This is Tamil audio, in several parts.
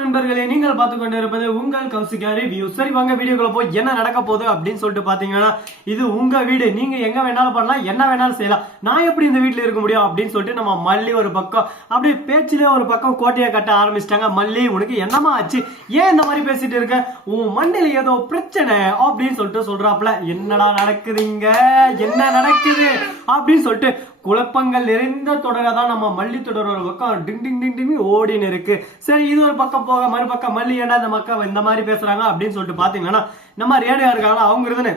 நண்பர்களே, நீங்கள் பார்த்துக் கொண்டிருப்பது உங்கள் கௌசிகா ரிவ்யூ. சரி வாங்க வீடியோக்குள்ள போய் என்ன நடக்க போகுது அப்படின்னு சொல்லிட்டு பாத்தீங்கன்னா, இது உங்க வீடு, நீங்க எங்க வேணாலும் பண்ணலாம், என்ன வேணாலும் செய்யலாம். நான் எப்படி இந்த வீட்டுல இருக்க முடியும் அப்படின்னு சொல்லிட்டு நம்ம மல்லி ஒரு பக்கம் அப்படியே பேச்சிலே ஒரு பக்கம் கோட்டையை கட்ட ஆரம்பிச்சிட்டாங்க. மல்லி, உனக்கு என்னமா ஆச்சு, ஏன் இந்த மாதிரி பேசிட்டு இருக்க, உன் மண்டையில ஏதோ பிரச்சனை அப்படின்னு சொல்லிட்டு சொல்றாப்ல. என்னடா நடக்குதுங்க, என்ன நடக்குது அப்படின்னு சொல்லிட்டு குழப்பங்கள் நிறைந்த தொடராதான் நம்ம மல்லி தொடர் ஒரு பக்கம் டிங் டிங் டிங் டிங் ஓடின்னு இருக்கு. சரி, இது ஒரு பக்கம் போக மறுபக்கம் மல்லி ஏன்னா இந்த மக்கள் இந்த மாதிரி பேசுறாங்க அப்படின்னு சொல்லிட்டு பாத்தீங்கன்னா, நம்ம ரேடியா இருக்காங்களா அவங்க இருந்துன்னு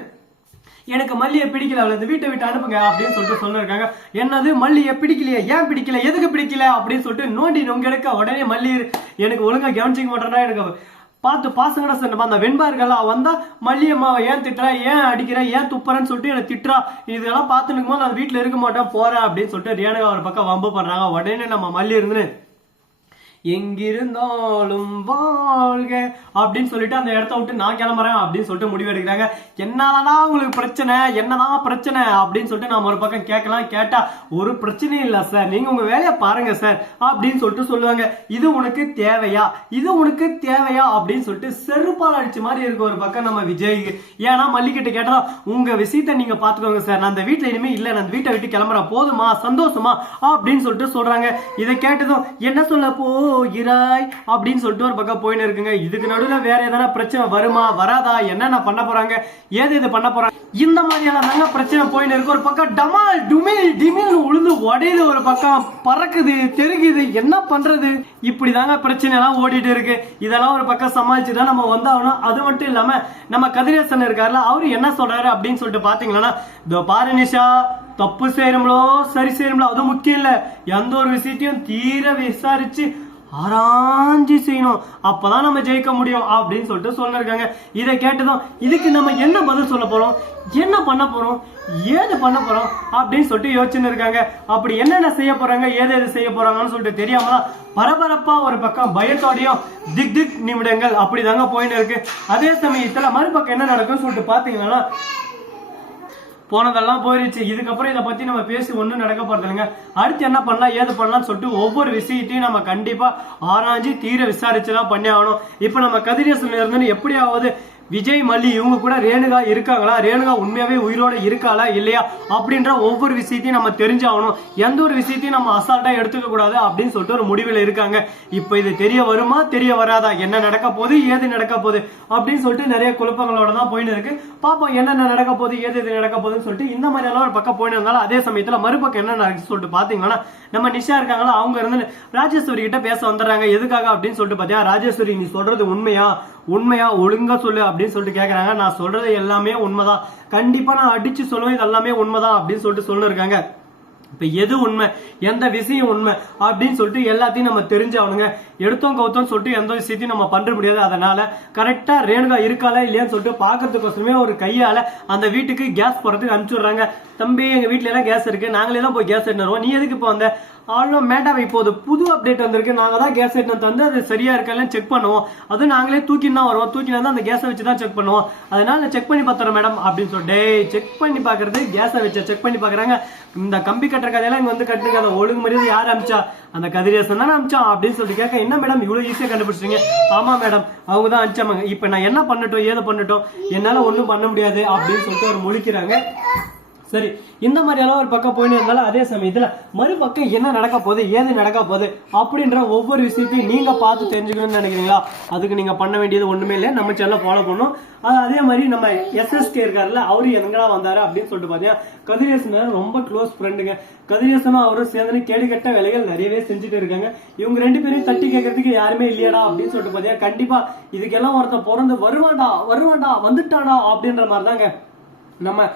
எனக்கு மல்லியை பிடிக்கல, அவளை இந்த வீட்டை விட்டு அனுப்புங்க அப்படின்னு சொல்லிட்டு சொல்லிருக்காங்க. என்னது மல்லியை பிடிக்கலையா, ஏன் பிடிக்கல, எதுக்கு பிடிக்கல அப்படின்னு சொல்லிட்டு நோண்டி நொங்க எடுக்க உடனே மல்லி எனக்கு ஒழுங்கா கவனிச்சிக்க மாட்டேன்னா எனக்கு பார்த்து பாசங்கட சொன்ன அந்த வெண்பா இருக்கா வந்தா மல்லியம்மாவை ஏன் திட்டுறா, ஏன் அடிக்கிற, ஏன் துப்புறன்னு சொல்லிட்டு எனக்கு திட்டுறா, இதெல்லாம் பார்த்து நிற்கும் போது நான் வீட்டுல இருக்க மாட்டேன் போறேன் அப்படின்னு சொல்லிட்டு ரேணுகா ஒரு பக்கம் வம்பு பண்றாங்க. உடனே நம்ம மல்லி இருந்து எங்கிருந்தாலும் வாழ்க அப்படின்னு சொல்லிட்டு அந்த இடத்த விட்டு நான் கிளம்புறேன் அப்படின்னு சொல்லிட்டு முடிவு எடுக்கிறாங்க. என்னதான் உங்களுக்கு பிரச்சனை, என்னதான் பிரச்சனை அப்படின்னு சொல்லிட்டு நாம ஒரு பக்கம் கேட்கலாம். கேட்டா ஒரு பிரச்சனையும் இல்ல சார், நீங்க உங்க வேலையை பாருங்க சார் அப்படின்னு சொல்லிட்டு சொல்லுவாங்க. இது உனக்கு தேவையா, இது உனக்கு தேவையா அப்படின்னு சொல்லிட்டு செருப்பால் அடிச்ச மாதிரி இருக்கு ஒரு பக்கம் நம்ம விஜய். ஏன்னா மல்லிகிட்ட கேட்டா உங்க விஷயத்த நீங்க பாத்துக்கோங்க சார், நான் அந்த வீட்டுல இனிமே இல்ல, நான் வீட்டை விட்டு கிளம்புறேன், போதுமா சந்தோஷமா அப்படின்னு சொல்லிட்டு சொல்றாங்க. இதை கேட்டதும் என்ன சொல்ல போகிறாய் அப்படின்னு சொல்லிட்டு ஒரு பக்கம் போயின்னு இருக்குங்க. இதுக்கு நடுவில் வேற எதனா பிரச்சனை வருமா வராதா, என்னென்ன பண்ண போறாங்க, ஏது இது பண்ண போறாங்க, இந்த மாதிரியான நல்ல பிரச்சனை போயின்னு இருக்கு. ஒரு பக்கம் டமால் டுமில் டிமில் உழுந்து உடையுது, ஒரு பக்கம் பறக்குது தெருகுது, என்ன பண்றது, இப்படிதாங்க பிரச்சனை எல்லாம் ஓடிட்டு இருக்கு. இதெல்லாம் ஒரு பக்கம் சமாளிச்சுதான் நம்ம வந்தாகணும். அது மட்டும் இல்லாம நம்ம கதிரேசன் இருக்காருல, அவரு என்ன சொல்றாரு அப்படின்னு சொல்லிட்டு பாத்தீங்கன்னா, இதோ பாரு நிஷா, தப்பு செய்யணும்ளோ சரி செய்யணும்ளோ அது முக்கியம் இல்ல, எந்த ஒரு விஷயத்தையும் தீர விசாரிச்சு ஆராய்ச்சி செய்யணும், அப்பதான் நம்ம ஜெயிக்க முடியும் அப்படின்னு சொல்லிட்டு சொல்லிருக்காங்க. இதை கேட்டதும் இதுக்கு நம்ம என்ன பதில் சொல்ல போறோம், என்ன பண்ண போறோம், ஏது பண்ண போறோம் அப்படின்னு சொல்லிட்டு யோசிச்சுன்னு இருக்காங்க. அப்படி என்னென்ன செய்ய போறாங்க, ஏது எது செய்ய போறாங்கன்னு சொல்லிட்டு தெரியாமதான் பரபரப்பா ஒரு பக்கம் பயத்தோடையும் திக் திக் நிமிடங்கள் அப்படிதாங்க போயின்னு இருக்கு. அதே சமயத்துல மறுபக்கம் என்ன நடக்கும்னு சொல்லிட்டு பாத்தீங்கன்னா, போனதெல்லாம் போயிருச்சு, இதுக்கப்புறம் இதை பத்தி நம்ம பேசி ஒன்றும் நடக்க போறது இல்லைங்க. அடுத்து என்ன பண்ணலாம் ஏது பண்ணலாம்னு சொல்லிட்டு ஒவ்வொரு விஷயத்தையும் நம்ம கண்டிப்பா ஆராய்ச்சி தீர விசாரிச்சுதான் பண்ணி ஆகணும். இப்ப நம்ம கதிரேசன் இருந்து எப்படியாவது விஜய் மல்லி இவங்க கூட ரேணுகா இருக்காங்களா, ரேணுகா உண்மையாவே உயிரோட இருக்காளா இல்லையா அப்படின்ற ஒவ்வொரு விஷயத்தையும் நம்ம தெரிஞ்சாகணும். எந்த ஒரு விஷயத்தையும் நம்ம அசால்ட்டா எடுத்துக்க கூடாது அப்படின்னு சொல்லிட்டு ஒரு முடிவில் இருக்காங்க. இப்ப இது தெரிய வருமா தெரிய வராதா, என்ன நடக்க போகுது ஏது நடக்க போகுது அப்படின்னு சொல்லிட்டு நிறைய குழப்பங்களோட தான் போயின்னு இருக்கு. பாப்போம் என்னென்ன நடக்க போகுது ஏது எது நடக்க போகுதுன்னு சொல்லிட்டு. இந்த மாதிரி எல்லாம் ஒரு பக்கம் போயிட்டு இருந்தாலும் அதே சமயத்துல மறுபக்கம் என்ன நடக்குன்னு சொல்லிட்டு பாத்தீங்கன்னா, நம்ம நிஷா இருக்காங்களா அவங்க இருந்து ராஜேஸ்வரி கிட்ட பேச வந்துடுறாங்க. எதுக்காக அப்படின்னு சொல்லிட்டு பாத்தீங்கன்னா, ராஜேஸ்வரி நீ சொல்றது உண்மையா, உண்மையா ஒழுங்கா சொல்லு அப்படின்னு சொல்லிட்டு கேக்குறாங்க. நான் சொல்றது எல்லாமே உண்மைதான், கண்டிப்பா நான் அடிச்சு சொல்லுவேன், இது எல்லாமே உண்மைதான் அப்படின்னு சொல்லிட்டு சொல்லிருக்காங்க. இப்ப எது உண்மை, எந்த விஷயம் உண்மை அப்படின்னு சொல்லிட்டு எல்லாத்தையும் நம்ம தெரிஞ்சாவணுங்க. எடுத்தோம் கவுத்தோம் சொல்லிட்டு எந்த விஷயத்தையும் நம்ம பண்ண முடியாது. அதனால கரெக்டா ரேணுகா இருக்காளா இல்லையான்னு சொல்லிட்டு பாக்குறதுக்கோசரமே ஒரு கையால அந்த வீட்டுக்கு கேஸ் போறதுக்கு அனுப்பிச்சுடுறாங்க. தம்பி எங்க வீட்டுல எல்லாம் கேஸ் இருக்கு, நாங்களே தான் போய் கேஸ் எடுத்துருவோம், நீ எதுக்கு இப்போ வந்த, ஆளும் மேட்டாவை இப்போது புது அப்டேட் வந்திருக்கு, நாங்க தான் கேஸ் எடுத்து தந்து அது சரியா இருக்கா செக் பண்ணுவோம், அதுவும் நாங்களே தூக்கின்னு தான் வருவோம், தூக்கினா தான் அந்த கேஸை வச்சு தான் செக் பண்ணுவோம், அதனால செக் பண்ணி பார்த்துறோம் மேடம் அப்படின்னு சொல்லிட்டு செக் பண்ணி பாக்குறது கேஸை வச்சு செக் பண்ணி பாக்குறாங்க. இந்த கம்பி கட்டுற கதையெல்லாம் இங்க வந்து கட்டுங்க, அதை ஒழுங்கு மரியாதை யார் அமிச்சா, அந்த கதிரேசன் தானே அமிச்சா அப்படின்னு சொல்லிட்டு கேட்க, என்ன மேடம் இவ்வளவு ஈஸியா கண்டுபிடிச்சிங்க, ஆமா மேடம் அவங்க தான் அமிச்சாங்க, இப்ப நான் என்ன பண்ணட்டும் ஏதை பண்ணட்டும், என்னால ஒண்ணும் பண்ண முடியாது அப்படின்னு சொல்லிட்டு ஒரு முழிக்கிறாங்க. சரி, இந்த மாதிரி எல்லாம் ஒரு பக்கம் போயிட்டு இருந்தாலும் அதே சமயத்துல மறுபக்கம் என்ன நடக்க போகுது ஏது நடக்க போகுது அப்படின்ற ஒவ்வொரு விஷயத்தையும் நீங்க பார்த்து தெரிஞ்சுக்கணும்னு நினைக்கிறீங்களா, அதுக்கு நீங்க பண்ண வேண்டியது ஒண்ணுமே இல்லை, நம்ம சேனலை ஃபாலோ பண்ணணும். அதே மாதிரி நம்ம எஸ்எஸ்கே இருக்காருல்ல, அவரு எங்கடா வந்தாரு அப்படின்னு சொல்லிட்டு பாத்தீங்கன்னா, கதிரேசன் ரொம்ப க்ளோஸ் ஃப்ரெண்டுங்க. கதிரேசனும் அவரும் சேர்ந்து கேடுகட்ட வேலைகள் நிறையவே செஞ்சுட்டு இருக்காங்க. இவங்க ரெண்டு பேரையும் தட்டி கேட்கறதுக்கு யாருமே இல்லையாடா அப்படின்னு சொல்லிட்டு பாத்தீங்கன்னா, கண்டிப்பா இதுக்கெல்லாம் ஒருத்தன் பிறந்து வருவான்டா வந்துட்டாடா அப்படின்ற மாதிரி தாங்க நம்ம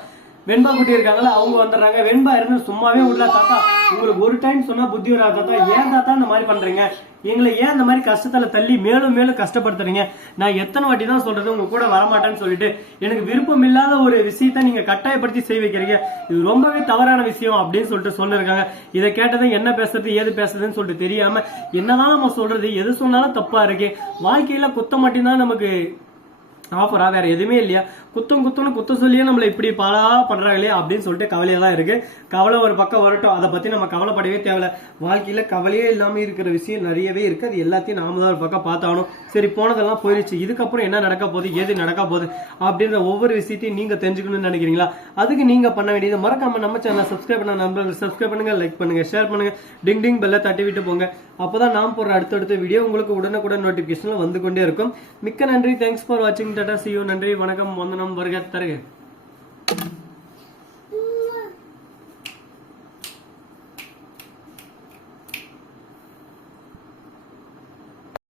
வெண்பா குட்டி இருக்காங்களா அவங்க வந்துடுறாங்க. வெண்பா இருந்து சும்மாவே விடல, தாத்தா உங்களுக்கு ஒரு டைம் சொன்னா புத்தி வரா தாத்தா, ஏன் தாத்தா இந்த மாதிரி பண்றீங்க, எங்களை ஏன் இந்த மாதிரி கஷ்டத்துல தள்ளி மேலும் மேலும் கஷ்டப்படுத்துறீங்க, நான் எத்தனை வாட்டி தான் சொல்றது உங்க கூட வரமாட்டேன்னு சொல்லிட்டு எனக்கு விருப்பம் இல்லாத ஒரு விஷயத்த நீங்க கட்டாயப்படுத்தி செய்ய வைக்கிறீங்க, இது ரொம்பவே தவறான விஷயம் அப்படின்னு சொல்லிட்டு சொல்லிருக்காங்க. இதை கேட்டதும் என்ன பேசுறது ஏது பேசுறதுன்னு சொல்லிட்டு தெரியாம என்னதான் நம்ம சொல்றது, எது சொன்னாலும் தப்பா இருக்கு, வாழ்க்கையில குத்த மட்டும்தான் நமக்கு ஆஃபரா வேற எதுவுமே இல்லையா, குத்த சொல்லியே நம்மள இப்படி பாலா பண்றாங்களே அப்படின்னு சொல்லிட்டு கவலையா தான் இருக்கு. கவலை ஒரு பக்கம் வரட்டும், அதை பத்தி நம்ம கவலைப்படவே தேவையில்ல. வாழ்க்கையில கவலையே இல்லாம இருக்கிற விஷயம் நிறையவே இருக்கு. அது எல்லாத்தையும் நாம தான் ஒரு பக்கம் பார்த்தாகணும். சரி, போனதெல்லாம் போயிருச்சு, இதுக்கப்புறம் என்ன நடக்க போகுது, ஏது நடக்க போகுது அப்படின்ற ஒவ்வொரு விஷயத்தையும் நீங்க தெரிஞ்சுக்கணும்னு நினைக்கிறீங்களா? அதுக்கு நீங்க பண்ண வேண்டியது மறக்காம நம்ம சேனலை சப்ஸ்கிரைப் பண்ண நண்பர்கள் சப்ஸ்கிரைப் பண்ணுங்க, லைக் பண்ணுங்க, ஷேர் பண்ணுங்க, டிங் பெல்ல தட்டி விட்டு போங்க. அப்பதான் நாம் போடுற அடுத்தடுத்த வீடியோ உங்களுக்கு உடனுக்குடன் நோட்டிபிகேஷன்ல வந்து கொண்டே இருக்கும். மிக்க நன்றி. தேங்க்ஸ் ஃபார் வாட்சிங். Tata, see you. நன்றி, வணக்கம், வந்தனம், வருக தருக.